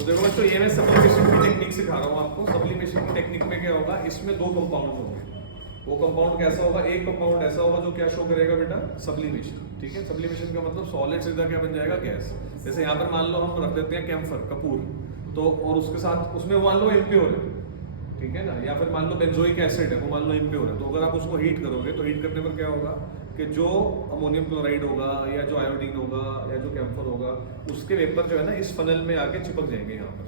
तो देखो बच्चों, ये मैं सब्लिमेशन की टेक्निक सिखा रहा हूँ आपको। सब्लिमेशन की टेक्निक में क्या होगा, इसमें दो कंपाउंड होंगे। वो कंपाउंड कैसा होगा, एक कंपाउंड ऐसा होगा जो क्या शो करेगा बेटा, सब्लिमेशन। ठीक है, सब्लिमेशन का मतलब सॉलिड सीधा क्या बन जाएगा, गैस। जैसे यहाँ पर मान लो हम रख देते हैं कैम्फर, कपूर, तो और उसके साथ उसमें मान लो इम्प्योर है, ठीक है ना, या फिर मान लो बेंजोइक एसिड है, वो मान लो इम्प्योर है। तो अगर आप उसको हीट करोगे तो हीट करने पर क्या होगा कि जो अमोनियम क्लोराइड होगा या जो आयोडीन होगा या जो कैम्फर होगा, उसके वेपर जो है ना इस फनल में आके चिपक जाएंगे यहाँ पर,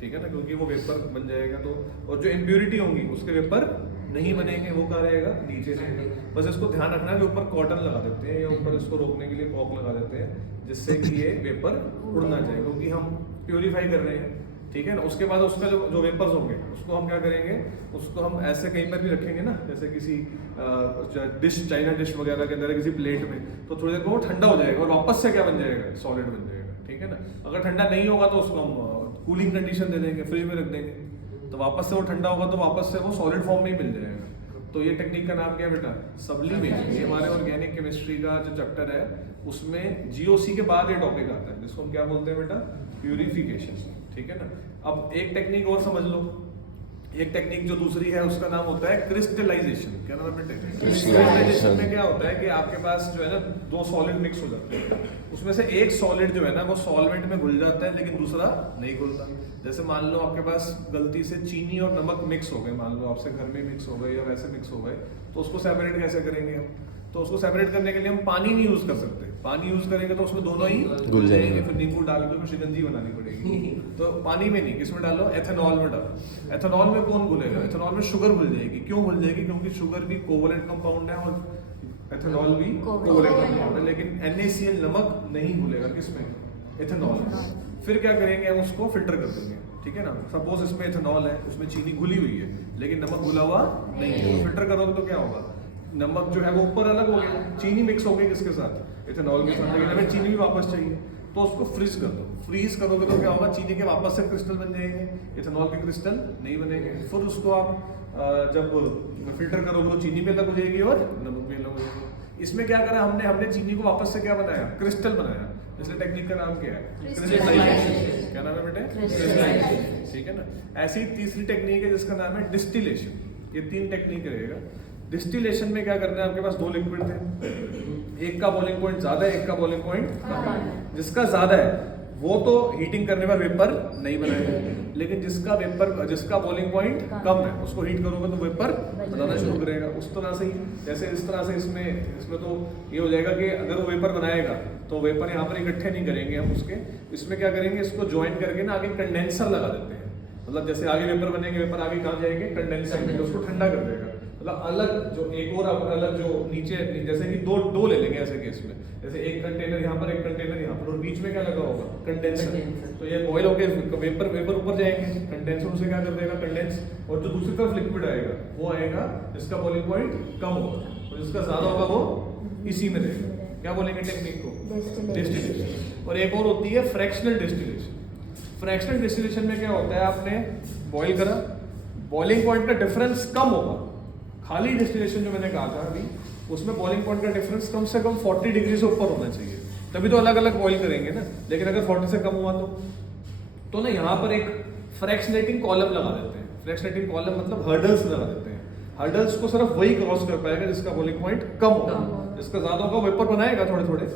ठीक है ना, क्योंकि वो वेपर बन जाएगा। तो और जो इम्प्योरिटी होंगी उसके वेपर नहीं बनेंगे, वो कहाँ रहेगा, नीचे रहेगा। बस इसको ध्यान रखना है कि ऊपर कॉटन लगा देते हैं या ऊपर इसको रोकने के लिए कॉक लगा देते हैं, जिससे कि ये वेपर उड़ ना जाए, क्योंकि हम प्योरीफाई कर रहे हैं, ठीक है ना। उसके बाद उसका जो वेपर्स होंगे उसको हम क्या करेंगे, उसको हम ऐसे कहीं पर भी रखेंगे ना, जैसे किसी डिश, चाइना डिश वगैरह के अंदर किसी प्लेट में, तो थोड़ी देर को वो ठंडा हो जाएगा और वापस से क्या बन जाएगा, सॉलिड बन जाएगा, ठीक है ना। अगर ठंडा नहीं होगा तो उसको हम कूलिंग कंडीशन दे देंगे, फ्रिज में रख देंगे, तो वापस से वो ठंडा होगा तो वापस से वो सॉलिड फॉर्म में ही मिल जाएगा। तो ये टेक्निक का नाम क्या है बेटा, सब्लिमेशन। ये हमारे ऑर्गेनिक केमिस्ट्री का जो चैप्टर है उसमें जीओसी के बाद ये टॉपिक आता है, जिसको हम क्या बोलते हैं बेटा, प्यूरिफिकेशन, ठीक है ना। अब एक टेक्निक और समझ लो, एक टेक्निक जो दूसरी है उसका नाम होता है क्रिस्टलाइजेशन। क्या नाम है बेटे, क्रिस्टलाइजेशन में क्या होता है कि आपके पास जो है ना दो सॉलिड मिक्स हो जाते हैं, उसमें से एक सॉलिड जो है ना वो सॉल्वेंट में घुल जाता है लेकिन दूसरा नहीं घुलता। जैसे मान लो आपके पास गलती से चीनी और नमक मिक्स हो गए, मान लो आपसे घर में मिक्स हो गए या वैसे मिक्स हो गए, तो उसको सेपरेट कैसे करेंगे हम, तो उसको सेपरेट करने के लिए हम पानी नहीं यूज कर सकते। पानी यूज करेंगे तो उसमें दोनों ही घुल जाएंगे, फिर नींबू डाल के शिकंजी बनानी पड़ेगी। तो पानी में नहीं, किसमें डालो, एथेनॉल में डालो। एथेनॉल में कौन घुलेगा, एथेनॉल में शुगर घुल जाएगी। क्यों घुल जाएगी, क्योंकि शुगर भी कोवलेंट कंपाउंड है और एथेनॉल भी कोवलेंट कंपाउंड है, लेकिन NaCl नमक नहीं घुलेगा किसमें, एथेनॉल में। फिर क्या करेंगे, हम उसको फिल्टर कर देंगे, ठीक है ना। सपोज इसमें एथेनॉल है, उसमें चीनी घुली हुई है लेकिन नमक घुला हुआ नहीं है, तो फिल्टर करोगे तो क्या होगा, नमक जो है वो ऊपर अलग हो गया, चीनी मिक्स हो गई किसके साथ, एथेनॉल के साथ, लेकिन हमें चीनी भी वापस चाहिए तो उसको फ्रीज कर दो। फ्रीज करोगे तो क्या होगा, चीनी के वापस से क्रिस्टल बन जाएंगे, एथेनॉल के क्रिस्टल नहीं बनेंगे। फिर उसको आप जब फिल्टर करोगे तो चीनी भी अलग हो जाएगी और नमक भी अलग हो जाएगा। इसमें क्या करा हमने चीनी को वापस से क्या बनाया, क्रिस्टल बनाया। इसलिए टेक्निक का नाम क्या है, क्रिस्टलाइजेशन। क्या नाम है बेटे, क्रिस्टलाइजेशन, ठीक है ना। ऐसी तीसरी टेक्निक है जिसका नाम है डिस्टिलेशन। ये तीन टेक्निक रहेगा। डिस्टिलेशन में क्या करना है, आपके पास दो लिक्विड थे, एक का बॉइलिंग पॉइंट ज्यादा है, एक का बॉइलिंग पॉइंट कम है। जिसका ज्यादा है वो तो हीटिंग करने पर वेपर नहीं बनाएगा, लेकिन जिसका बॉइलिंग पॉइंट कम है उसको हीट करोगे तो वेपर बनाना शुरू करेगा। उस तरह से ही, जैसे इस तरह से इसमें तो ये हो जाएगा कि अगर वो वेपर बनाएगा तो वेपर यहाँ पर इकट्ठे नहीं करेंगे हम उसके, इसमें क्या करेंगे, इसको ज्वाइन करके ना आगे कंडेंसर लगा देते हैं। मतलब जैसे आगे वेपर बनेंगे, वेपर आगे कहाँ जाएंगे, कंडेंसर में, उसको ठंडा कर देगा। मतलब अलग जो एक और अलग जो नीचे, जैसे कि दो ले लेंगे ऐसे केस में, जैसे एक कंटेनर यहाँ पर, एक कंटेनर यहाँ पर, और बीच में क्या लगा होगा, कंडेंसर। तो ये बॉयल होकर वेपर ऊपर जाएंगे, कंडेंसर उसे क्या कर देगा, कंडेंस, और जो दूसरी तरफ लिक्विड आएगा वो आएगा जिसका बॉइलिंग पॉइंट कम होगा, और जिसका ज्यादा होगा वो इसी में रहेगा। क्या बोलेंगे टेक्निक को, डिस्टिलेशन। और एक और होती है फ्रैक्शनल डिस्टिलेशन। फ्रैक्शनल डिस्टिलेशन में क्या होता है, आपने बॉईल करा, बॉइलिंग पॉइंट का डिफरेंस कम होगा। खाली डिस्टिलेशन जो मैंने कहा था अभी, उसमें बॉइलिंग पॉइंट का डिफरेंस कम से कम 40 डिग्री से ऊपर होना चाहिए, तभी तो अलग अलग बॉईल करेंगे ना। लेकिन अगर 40 से कम हुआ तो ना यहाँ पर एक फ्रैक्शनेटिंग कॉलम लगा देते हैं। फ्रैक्शनेटिंग कॉलम मतलब हर्डल्स लगा देते हैं। हर्डल्स को सिर्फ वही क्रॉस कर पाएगा जिसका बॉइलिंग पॉइंट कम होगा, जिसका ज्यादा होगा वेपर बनाएगा थोड़े थोड़े,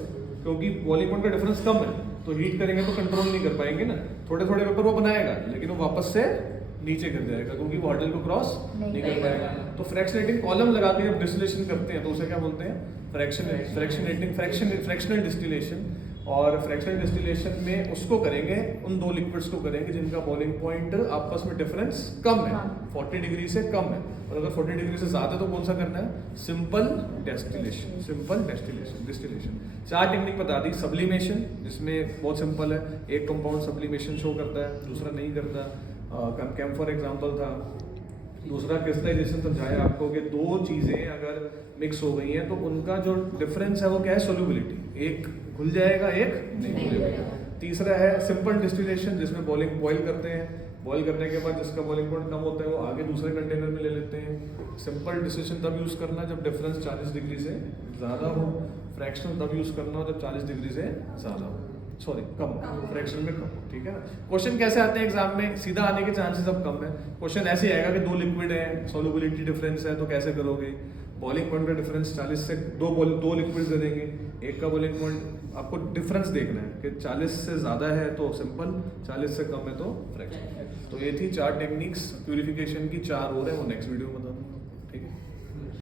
क्योंकि बॉइलिंग पॉइंट का डिफरेंस कम है तो हीट करेंगे तो कंट्रोल नहीं कर पाएंगे ना। थोड़े थोड़े वेपर वो बनाएगा लेकिन वो वापस से नीचे गिर जाएगा क्योंकि वो हर्डल को क्रॉस नहीं कर पाएगा। तो फ्रैक्शनेटिंग कॉलम लगा के जब डिस्टिलेशन करते हैं तो उसे क्या बोलते हैं, फ्रैक्शनल डिस्टिलेशन। और फ्रैक्शनल डिस्टिलेशन में उसको करेंगे, उन दो लिक्विड्स को करेंगे जिनका बॉइलिंग पॉइंट आपस में डिफरेंस कम है, 40 डिग्री से कम है। और अगर 40 डिग्री से ज्यादा तो कौन सा करना है, सिंपल डिस्टिलेशन। चार टेक्निक बता दी। सब्लिमेशन, जिसमें बहुत सिंपल है, एक कंपाउंड सब्लिमेशन शो करता है, दूसरा नहीं करता, कैम्फर एग्जाम्पल था। दूसरा क्रिस्टलाइजेशन समझाया आपको कि दो चीजें अगर मिक्स हो गई हैं तो उनका जो डिफरेंस है वो क्या है, सोल्यूबिलिटी, एक घुल जाएगा एक नहीं घुलेगा। तीसरा है सिंपल डिस्टिलेशन, जिसमें बॉइल करते हैं, बॉइल करने के बाद जिसका बॉइलिंग पॉइंट कम होता है वो आगे दूसरे कंटेनर में ले लेते हैं। सिंपल डिस्टिलेशन तब यूज करना जब डिफरेंस 40 डिग्री से ज्यादा हो, फ्रैक्शनल तब यूज करना हो जब 40 डिग्री से ज्यादा हो। सॉरी कम हो, फ्रैक्शन में कम हो, ठीक है ना। क्वेश्चन कैसे आते हैं एग्जाम में, सीधा आने के चांसेस अब कम है। क्वेश्चन ऐसे आएगा कि दो लिक्विड है, सॉल्युबिलिटी डिफरेंस है, तो कैसे करोगे। बॉइलिंग पॉइंट का डिफरेंस 40 से दो लिक्विड्स दे देंगे, एक का बॉइलिंग पॉइंट आपको डिफरेंस देखना है कि 40 से ज़्यादा है तो सिंपल, 40 से कम है तो फ्रैक्शन। तो ये थी 4 टेक्निक्स प्यूरिफिकेशन की, 4 और है वो नेक्स्ट वीडियो में बता दूंगा, ठीक है।